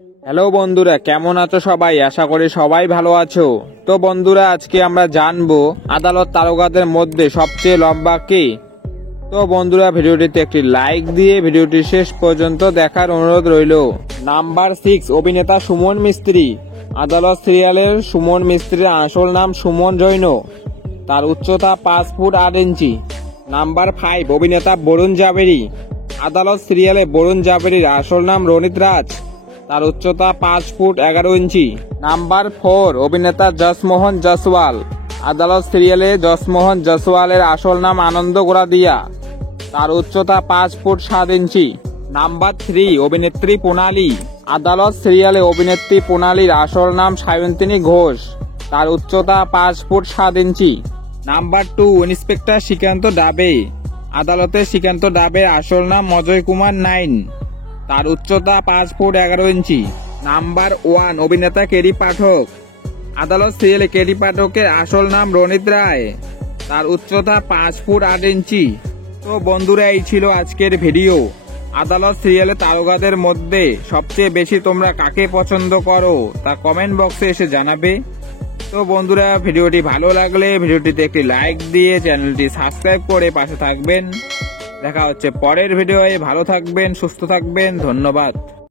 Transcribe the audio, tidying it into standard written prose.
Hello বন্ধুরা, কেমন আছো সবাই? আশা করি সবাই ভালো আছো। তো বন্ধুরা, আজকে আমরা জানবো আদালত তারকাদের মধ্যে সবচেয়ে লম্বা কে। তো বন্ধুরা, ভিডিওটিতে একটি লাইক দিয়ে ভিডিওটি শেষ পর্যন্ত দেখার অনুরোধ রইল। নাম্বার 6, অভিনেতা সুমন মিস্ত্রি। আদালত সিরিয়ালের সুমন মিস্ত্রির আসল নাম সুমন জৈন। তার উচ্চতা 5 ফুট 8 ইঞ্চি। নাম্বার 5, অভিনেতা বরুণ জাভেরি। আদালত সিরিয়ালে বরুণ জাভেরির আসল নাম রনিত রাজ। তার উচ্চতা 5 ফুট 11 ইঞ্চি। নাম্বার 4, অভিনেতা জসমোহন জসওয়াল। আদালত সিরিয়ালে জসমোহন জসওয়ালের আসল নাম আনন্দ গোরাদিয়া। তার উচ্চতা 5 ফুট 7 ইঞ্চি। নাম্বার 3, অভিনেত্রী পোনালি। আদালত সিরিয়ালে অভিনেত্রী পোনালির আসল নাম সায়ন্তিনী ঘোষ। তার উচ্চতা 5 foot 7 inch. Number 2, inspector Shrikant Dabe. আদালতে শ্রীকান্ত ডাবের আসল নাম অজয় কুমার নাইন। তার উচ্চতা 5 ফুট 11 ইঞ্চি। নাম্বার 1, অভিনেতা কেরি পাঠক। আদালত সিরিয়ালে কেরি পাঠকের আসল নাম রনিত রায়। তার উচ্চতা 5 ফুট 8 ইঞ্চি। তো বন্ধুরা, এই ছিল আজকের ভিডিও। আদালত সিরিয়ালে তারকাদের মধ্যে সবচেয়ে বেশি তোমরা কাকে পছন্দ করো তা কমেন্ট বক্সে এসে জানাবে। তো বন্ধুরা, ভিডিওটি ভালো লাগলে ভিডিওটিতে একটি লাইক দিয়ে চ্যানেলটি সাবস্ক্রাইব করে পাশে থাকবেন। দেখা হচ্ছে পরের ভিডিওয়ে। ভালো থাকবেন, সুস্থ থাকবেন, ধন্যবাদ।